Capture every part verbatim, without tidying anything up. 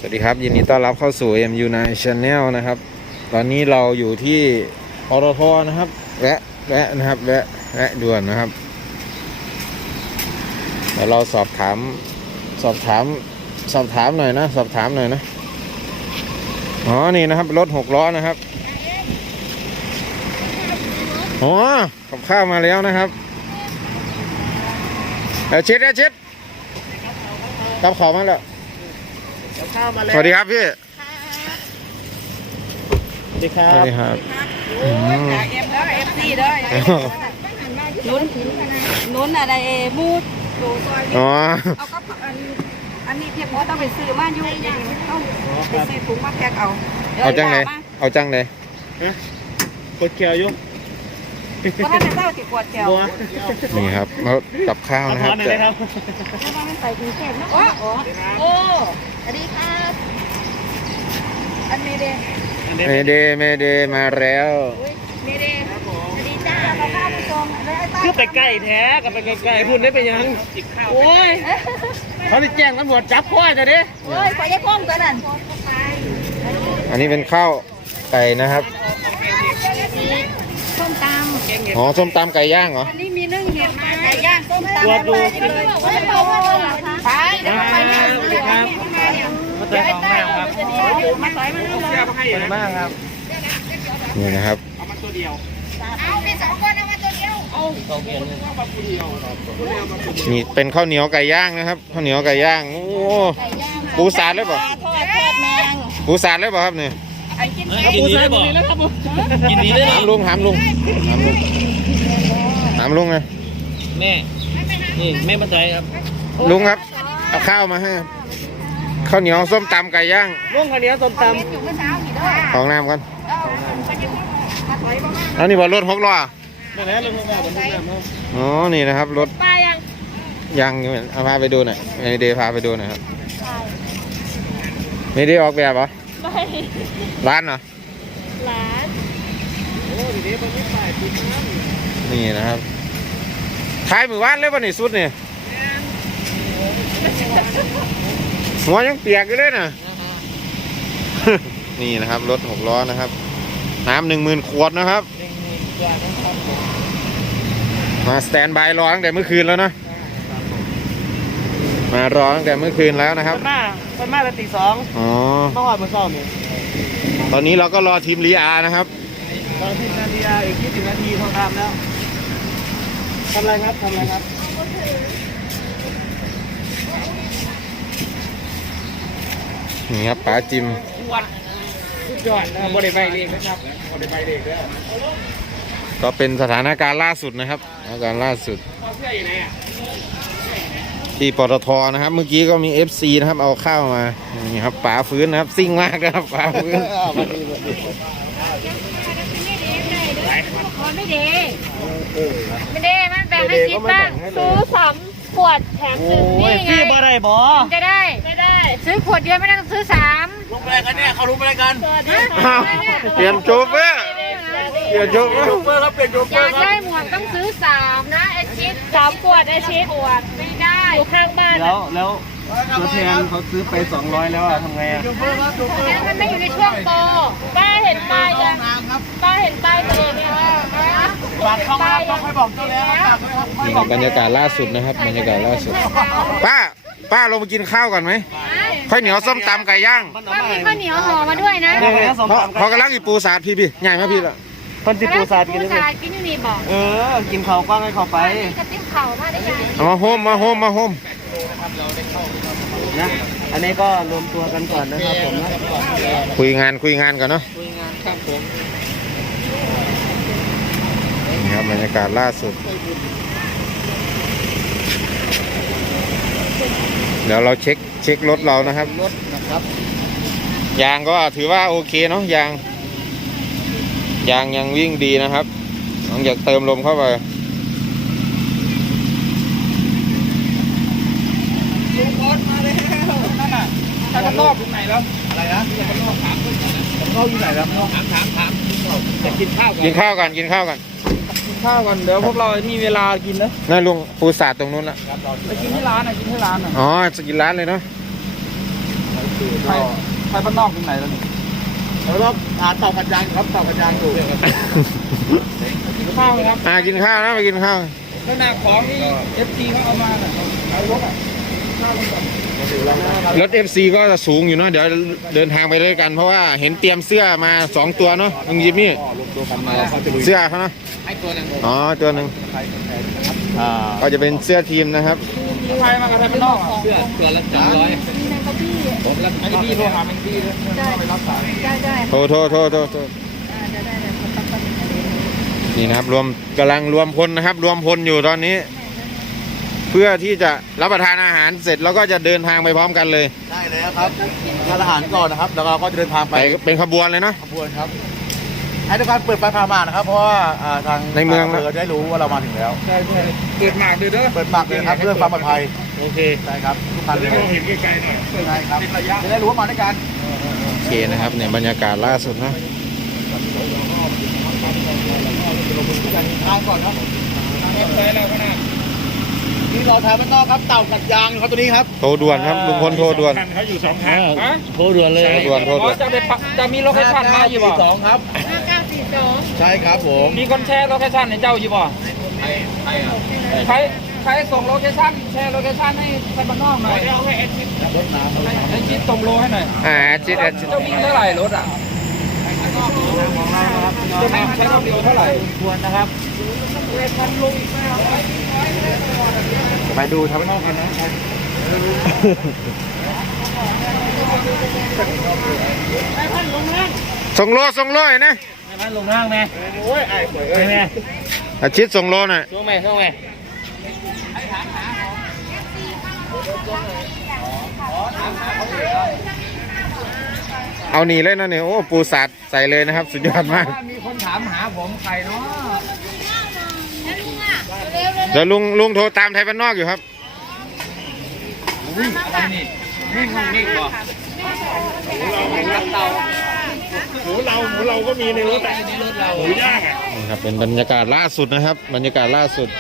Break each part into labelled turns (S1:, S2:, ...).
S1: สวัสดีครับยินดีต้อนรับเข้าสู่ เอ็ม ยู ไนน์ Channel นะครับตอนนี้เราอยู่ที่ปตท.นะครับแวะแวะนะครับแวะแวะด่วนนะครับเดี๋ยวเราสอบถามสอบถามสอบถามหน่อยนะสอบถามหน่อยนะอ๋อนี่นะครับรถหกล้อนะครับอ๋อกับข้าวมาแล้วนะครับเดี๋ยวเช็ดเดี๋ยวเช็ดกับข้าวมาแล้วสวัสดีครับพี่
S2: สวัสดีครับ
S1: สวัสดีครับ
S3: จากเอฟเด้อเอฟซีเด้อลุ้นลุ้นอะไรมูดดูซอยนี้
S1: อ๋อ
S3: เอาก็อันอันนี้เพียงพอต้องไปซื้อมาอยู่ต้องไปซื้อถุงมาแพ็คเอา
S1: เอาจังเลยเอาจังเลย
S2: กดเขียวอยู่
S3: เพราะถ้าเป็นเจ้าติดปวดแก้ว
S2: บัว
S1: นี่ครับแล้วกับข้าวนะครับ
S2: ขอหน่อยเลยครับ
S3: แล้วมันใส่ถุงแก้วนะโอ้โหโอ้สวัสดีครับอันนี้เด้
S1: เมเดเมเดมาแล้ว
S3: เมเด้สวัสดีจ้าเราข้าวผู้ชมแล้วไอ้ต้า
S2: คือไปใกล้แท้กับไปไกลๆพูดได้ไปยังโอ้ยเขาจะแจ้งตำรวจจับพ่อจะดิ
S3: โอ้ยขอยัยพ่องตัวนั้น
S1: อันนี้เป็นข้าวไก่นะครับ
S3: ส้มตำ
S1: อ๋อส้มตำไก่ย่างเหรอ
S3: อันนี้มีนึ่งเห็ดมาไก่ย่างส้มตำอะไรกันเลยว่าจะบอกว่าอะไรคะใช่เดี๋ยวไปเนี่ย
S2: ครับมาเติมของแม่ครับ
S3: มาต่อยมันนู่นเลย
S2: ขอบคุณมากครับ
S1: นี่นะครับ
S2: เอามาตัวเดียว
S3: เอาไปสองคนเอามาตัวเดียว
S2: เอาสองเดียวมาตัวเดียวตัวเดียวมาตัวเดียว
S1: นี่เป็นข้าวเหนียวไก่ย่างนะครับข้าวเหนียวไก่ย่างโอ้ปูสาดเลยเปล่า
S3: ทอดทอดแมง
S1: ปูสาดเลยเปล่าครับเนี่ย
S3: ไอ้กิน
S2: กินนี้ได้บอกกินนี้ได้
S1: ถามลุงถามลุงถามลุงถามลุงนะ
S2: แม่นี่แม่มาใจครับ
S1: ลุงครับเอาข้าวมาให้ข้าวเหนียวส้มตำไก่ย่าง
S2: ลุงคนนี้ส้มตำ
S3: อยู่เมื่อเช้ากี่ด้ว
S1: ของน้ำกัน
S3: มาต่อยบ้าง
S1: อันนี้ว่ารถหกล้อ
S2: ไม่แล้วลุงแบบลุงแบบ
S1: อ๋อนี่นะครับรถ
S3: ปลายัง
S1: ยังอยู่เอาพาไปดูหน่อยเมเดพาไปดูหน่อยครับเมเดออกแบบเหรอ
S3: ไม่
S1: ร้านเหรอ
S3: หลาน
S2: โอ้ดีดีมันไม่ใส่ปุ๊บน้ำ
S1: นี่นะครับขายมือวานเลยวันนี้สุดนี่หัวยังเปียกอยู่เลยนะ นี่นะครับรถหกล้อนะครับน้ำหนึ่งหมื่นขวดนะครับมาสแตนบายรอตั้งแต่เมื่อคืนแล้วนะมารอตั้งแต่เมื่อคืนแล้วนะครับ
S2: คนมาคนมาแต่ตีสอง
S1: อ๋อ
S2: ต้องหอดมาซ่อมนี่
S1: ตอนนี้เราก็รอทีมรีอาร์นะครับ
S2: ตอนที่นาทีอีกยี่สิบนาทีพอทำแล้วทำอะไรครับทำอะไรครับ
S1: นี่ครับป๋าจิม
S2: วัดสุดยอดนะบริใบเล็กนะครับบริใบเล็กด้วย
S1: ก็เป็นสถานการณ์ล่าสุดนะครับสถานการณ์ล่าสุด
S2: เอาเสื้ออยู่ไหนอ่ะ
S1: ที่ปตทนะครับ เมื่อกี้ก็มี เอฟ ซี นะครับเอาข้าวมานี่ครับป๋าฟื้นนะครับซิ่งมากนะครับป๋าฟื้น
S3: ไม่ดีไม่ดีมันแบ่งให้กินบ้างซื้อสามขวดแถมหนึ่งนี่ไง
S2: พี่บ่ได้บ่
S3: จะได้ไม่ได้ ซื้อขวดเดียวไม่ได้ต้องซื้อสาม
S2: ลงไปกันเนี่ยเขารู้ไปกัน
S1: อ้าวเปลี่ยนโชเฟอร์เปลี่ยนโชเฟอร์
S2: เพื่อครับเปลี่ยนโยม
S3: อยากได้หมวกต้องซื้อสามนะไอชิดสามขวดไอชิดขวดไม่ได้อยู่ข้างบ้าน
S2: แล้วแล้วตัวแทนเขาซื้อไปสองร้อยแล้วอ่ะทำไงอ่ะ
S3: แล้วมันไม่อยู่ในช่วงโตป้าเห็นป้ายยังป้าเห็นป้ายตัวเองเนี่ยนะ
S2: ฝากช่องนะครับต้องให้บอกเจ้าแล้วครับ
S1: นี่ครับบรรยากาศล่าสุดนะครับบรรยากาศล่าสุดป้าป้าลงมากินข้าวก่อนไหมข้าวเหนียวส้มตำไก่ย่าง
S3: ป้ามีข้าวเหนียวห่อมาด้วยนะ
S1: เขาเขากำลังอีปูสาดพี่พี่ใหญ่ไหมพี่ละ
S2: คนที่ปูซาดกิน
S3: ปู
S2: ได้ไหม
S3: ซาดกินอยู่นี่บอก
S2: เออกินข้าวกว้างให้เขาไป
S3: กระติ๊บเข่ามาได้ยัง
S1: เอามาโฮมมาโฮมมาโฮม
S2: นะอันนี้ก็รวมตัวกันก่อนนะครับผมนะ
S1: คุยงานคุยงานก่อนเนาะ
S2: คุยงานครับผม
S1: นี่ครับบรรยากาศล่าสุดเดี๋ยวเราเช็คเช็ครถเรานะครับ
S2: รถนะครับ
S1: ยางก็ถือว่าโอเคเนาะยางยางยังวิ่งดีนะครับหลังจากเติมลมเข้าไป
S2: ลุงพลมาแล้วนั่นน่ะถ้ากระรอกอยู่ไหนแล้วอะไรนะกระรอกถามกระรอกอยู่ไหนแล้วถามถามถามจะกินข้าวกัน
S1: กินข้าวกันกินข้าวกัน
S2: กินข้าวกันเดี๋ยวพวกเรามีเวลากินนะ
S1: นั่นลุงปูสาดตรงนู้นละ
S2: ไปกินที่ร้านอ่ะกินที่ร้านอ่ะ
S1: อ๋อจะกินร้านเลยเนาะ
S2: ไทยไทยบ้านนอกถึงไหนแล้วนี่แล้วรอบอ่าต่อกันยางครับต่อกันยางอยู่ข้าวครับ
S1: อ่ากินข้าวนะไปกินข้าว
S2: ขนาดของที่เอฟซีเขาเอามาน่ะเอารถอ่ะ
S1: รถ เอฟ ซี ก็จะสูงอยู่เนาะเดี๋ยวเดินทางไปด้วยกันเพราะว่าเห็นเตรียมเสื้อมาสองตัวเนาะลุงยิมมี่เสื้อเขาเนาะ
S2: ให้ตัวนึง
S1: อ๋อตัวหนึ่ง
S2: อ่า
S1: ก็จะเป็นเสื้อทีมนะครับ
S2: ไทยมากับไทยบ้านนอกเสื้อตัวละสามร้อย
S3: มีนางกะพี่
S2: ผมรับไม่ได้พี่โทรหาเป็นพี่เลยไปรับสาย
S3: ได้ได้
S1: โทษโทษโทษโทษโทษ
S3: อ่าได้ได้ได้คนตักคน
S1: นี่นะครับรวมกำลังรวมพลนะครับ รวมพลอยู่ตอนนี้ เพื่อที่จะรับประทานอาหารเสร็จแล้วก็จะเดินทางไปพร้อมกันเลย
S2: ได้เลยครับทานอาหารก่อนนะครับแล้วเราก็จะเดินทางไป
S1: ไปเป็นขบวนเลยเนาะ
S2: ขบวนครับให้ทุกคนเปิดไฟพามานะครับเพราะว่าอ่าทาง
S1: ในเมือง
S2: เได้รู้ว่าเรามาถึงแล้วใช่ใช่เปิดหมากเลยเด้อเปิดหมากเลยครับเรื่องความปลอดภัยโอเคใช่ครับทุกคันเลยเห็นไกลๆหน่อยใช่ครับระยะจะได้รู้ว่ามาด้วยกัน
S1: โอเคนะครับในบรรยากาศล่าสุดนะ
S2: ทางก่อนครับใช่แล้วนะนี่เราทางบ้านนอกครับเต่ากัดยางครับตัวนี้ครับ
S1: โทรด่วนครับลุงพลโทรด่วน
S4: เขาอยู่สองทาง
S2: โทรด่วนเลย
S1: โทรด่วนโทรด่วน
S4: จะไปปักจะมีโลเคชั่นมาอยู่บ่
S2: สองครับ
S3: ห้าเก้าสี่สอง
S2: ใช่ครับผม
S4: มีคนแชร์โลเคชั่นให้เจ้าอยู่บ่ใครใครส่งโลเคชั่นแชร์โลเคชั่นให้ใครบ้านนอกหน่อยเอาให้แอดชิด
S2: รถน้ำ
S4: ให้ชิดส่งโลให้หน่อย
S1: อ่าจิตอ่ะจิต
S4: เจ้าวิ่งเท่าไหร่รถอ่ะจะไม่ใช้ความเร็วเท่าไหร่
S2: ควรนะครับไปดูทางบ้านนอกกันนะ
S1: ส่งโลส่งโลหน่อยนะ
S4: ให้ลงห้างไหม
S2: โอ้ยไอ้ป่วยเอ้ยแม่
S1: อาชิตส่งโลหน่อย
S4: ช่วงไหนช่วงไหน
S1: เอาหนีเลยนะเนี่ยโอ้ปูสัตว์ใส่เลยนะครับ สุดยอดมาก
S4: มีคนถามหาผมใครเนาะ
S1: เดี๋ยวลุงลุงโทรตามไทยบ้านนอกอยู่ครับ
S4: อะไรนี่นี่นี่บ่
S2: หมูเราหมูเราก็มีในรถแต่หมูย่างอ่ะ
S1: นี่ครับเป็นบรรยากาศล่าสุดนะครับ บรรยากาศล่าสุด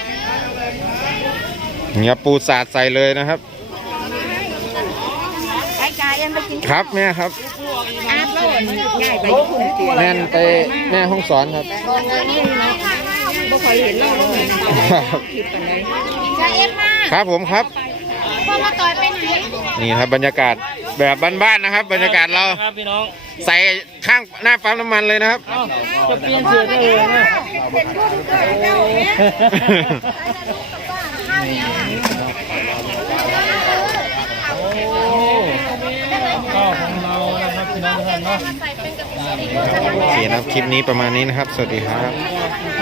S1: เนี่ยปูสาดใส่เลยนะครับ
S3: ไอ้กายยังไปกิน
S1: ครับแม่ครับ
S3: อาโต้ง่ายไปญี่ปุ่นเสีย
S1: แม่นไปแม่ห้องสอนครับ
S3: บ่เคยเห็นเราเลย
S1: ครับ
S3: คลิปกันเลยจะเอฟมา
S1: ครับผมครับ
S3: พ่อมาต่อยไปไหน
S1: นี่ครับบรรยากาศแบบบ้านๆนะครับ บรรยากาศเรา
S4: ครับพี่น้อง
S1: ใส่ข้างหน้าปั๊มน้ำมันเลยนะครับ
S4: จะเปลี่ยนเสื้อได้เลยนะ
S3: เป็นรุ่นเกิดเจ้าเนี่ย
S4: ก็ของเรานะครับพี่น้องทุกท่านเนาะ
S1: โอเคนะครับ คลิปนี้ประมาณนี้นะครับ สวัสดีครับ